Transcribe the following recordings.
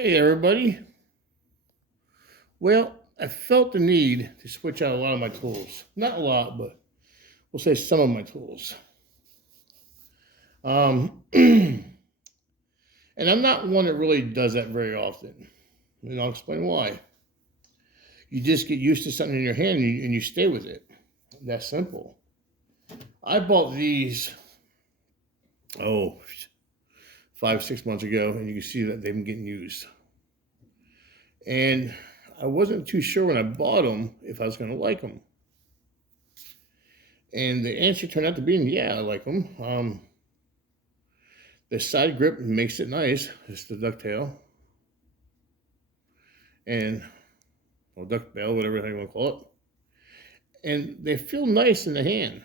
Hey everybody. Well, I felt the need to switch out a lot of my tools. Not a lot, but we'll say some of my tools. And I'm not one that really does that very often. And I'll explain why. You just get used to something in your hand and you stay with it. That's simple. I bought these, oh, 5, 6 months ago, and you can see that they've been getting used. And I wasn't too sure when I bought them if I was going to like them. And the answer turned out to be, yeah, I like them. The side grip makes it nice. It's the ducktail. And, or ducktail, whatever you want to call it. And they feel nice in the hand.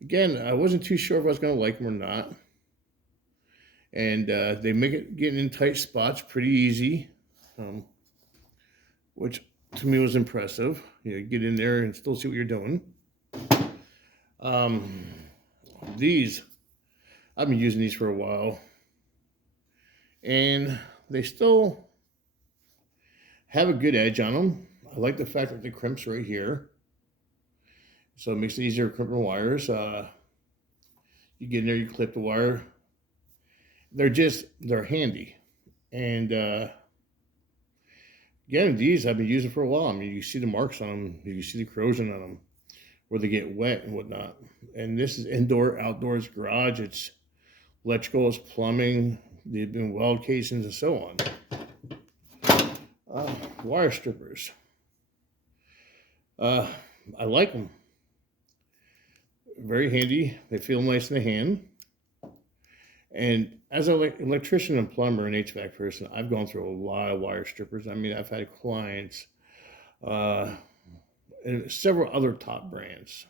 Again, I wasn't too sure if I was going to like them or not. And they make it getting in tight spots pretty easy, which to me was impressive. You know, get in there and still see what you're doing. These, I've been using these for a while, and they still have a good edge on them. I like the fact that the crimp's right here, so it makes it easier crimping wires. You get in there, you clip the wire. They're handy, and again, these I've been using for a while. I mean, you see the marks on them, you see the corrosion on them, where they get wet and whatnot. And this is indoor, outdoors, garage. It's electrical, it's plumbing. They've been weld casings and so on. Wire strippers. I like them. Very handy. They feel nice in the hand. And as an electrician and plumber and HVAC person, I've gone through a lot of wire strippers. I mean, I've had clients and several other top brands.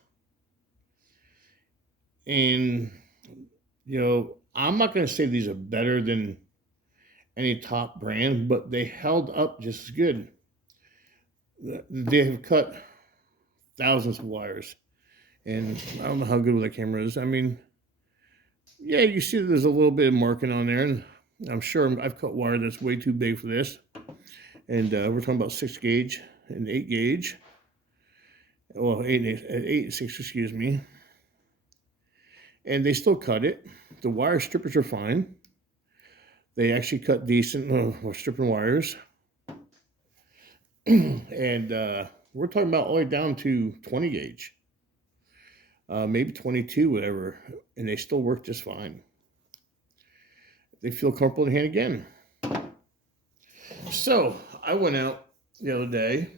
And, you know, I'm not going to say these are better than any top brand, but they held up just as good. They have cut thousands of wires, and I don't know how good the camera is. I mean, yeah, you see there's a little bit of marking on there, and I'm sure I've cut wire that's way too big for this. And we're talking about 6 gauge and 8 gauge. Well, 8 and 6, excuse me. And they still cut it. The wire strippers are fine. They actually cut decent stripping wires. And we're talking about all the way down to 20 gauge. Maybe 22, whatever. And they still work just fine. They feel comfortable in the hand again. So I went out the other day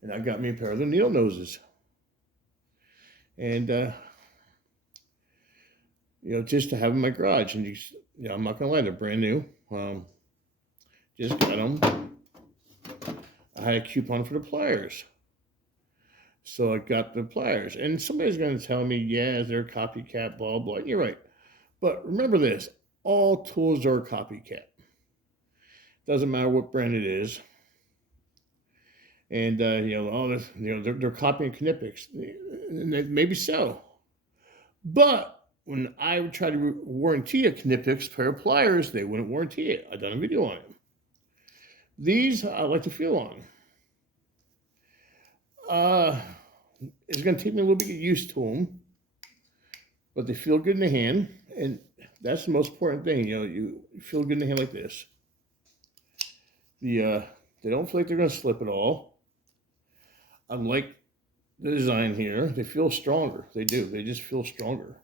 and I got me a pair of the needle noses. And you know, just to have in my garage. And you know, I'm not gonna lie, they're brand new. Just got them. I had a coupon for the Pliers, so I got the Pliers. And somebody's gonna tell me, yeah, they're a copycat, blah blah. You're right, but remember this: all tools are a copycat. Doesn't matter what brand it is. And you know, all this, you know, they're copying Knipex. Maybe so, but when I would try to warranty a Knipex pair of pliers, they wouldn't warranty it. I've done a video on it. These I like to feel on. It's going to take me a little bit to get used to them, but they feel good in the hand, and that's the most important thing. You know, you feel good in the hand like this. They don't feel like they're going to slip at all. Unlike the design here, they feel stronger. They do. They just feel stronger.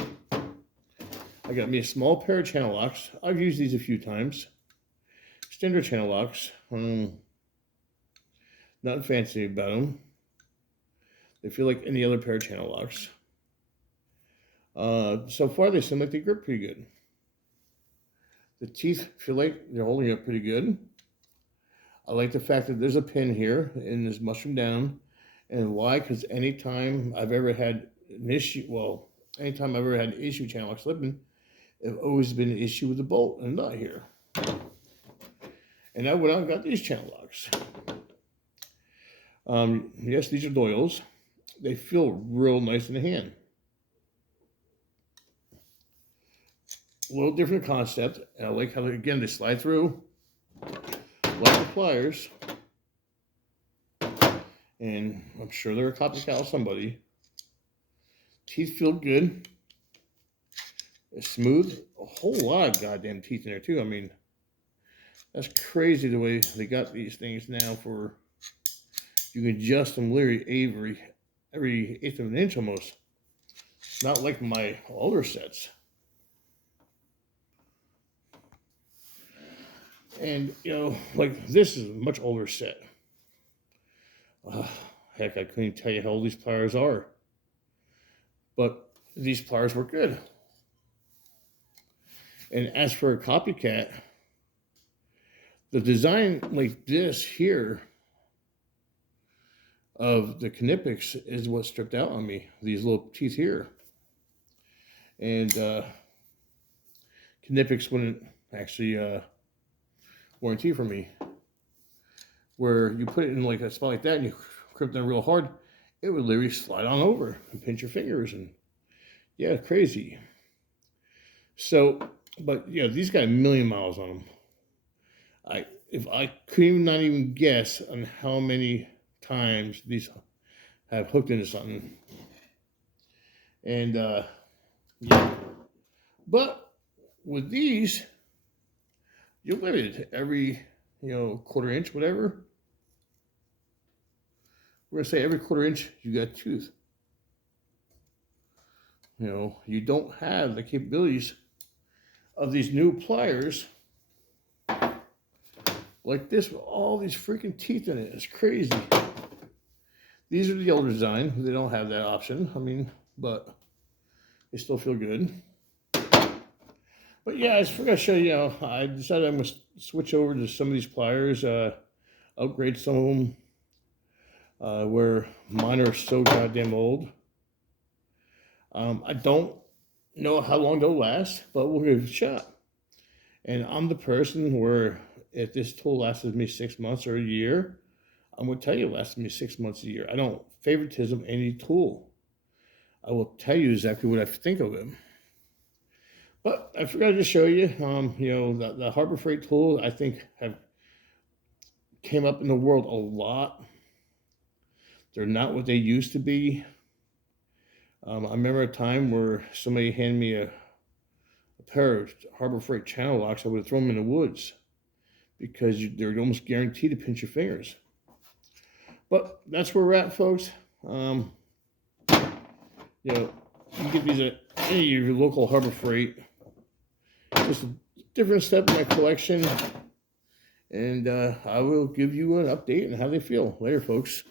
I got me a small pair of channel locks. I've used these a few times. Standard channel locks. Not fancy about them. They feel like any other pair of channel locks. So far, they seem like they grip pretty good. The teeth feel like they're holding up pretty good. I like the fact that there's a pin here and this mushroom down. And why? Because anytime I've ever had an issue, channel lock slipping, it's always been an issue with the bolt and nut here. And I went out and got these channel locks. Yes, these are Doyle's. They feel real nice in the hand. a little different concept. And I like how, again, they slide through like the pliers. And I'm sure they're a copycat of somebody. Teeth feel good. It's smooth. A whole lot of goddamn teeth in there too. I mean, that's crazy the way they got these things now. For you can adjust them literally every eighth of an inch almost. Not like my older sets. And you know, like this is a much older set. Heck, I couldn't tell you how old these pliers are. But these pliers were good. And as for a copycat, the design like this here of the Knipex is what stripped out on me. These little teeth here. And Knipex wouldn't actually warranty for me. Where you put it in like a spot like that and you grip them real hard, it would literally slide on over and pinch your fingers. And yeah, crazy. So, but yeah, these got 1,000,000 miles on them. If I could not even guess on how many times these have hooked into something. And yeah, but with these, you're limited every, you know, quarter inch, whatever. We're gonna say every quarter inch you got a tooth. You know, you don't have the capabilities of these new pliers like this with all these freaking teeth in it. It's crazy. These are the older design. They don't have that option. I mean, but they still feel good. But yeah, I just forgot to show you, I decided I'm going to switch over to some of these pliers, upgrade some of them, where mine are so goddamn old. I don't know how long they'll last, but we'll give it a shot. And I'm the person where if this tool lasted me 6 months or a year, I'm going to tell you it lasted me 6 months, a year. I don't favoritism any tool. I will tell you exactly what I think of it. But I forgot to show you, you know, the Harbor Freight tool, I think have came up in the world a lot. They're not what they used to be. I remember a time where somebody handed me a pair of Harbor Freight channel locks. I would have thrown them in the woods because they're almost guaranteed to pinch your fingers. But that's where we're at, folks. You know, you can get these at any of your local Harbor Freight. Just a different step in my collection. And I will give you an update on how they feel later, folks.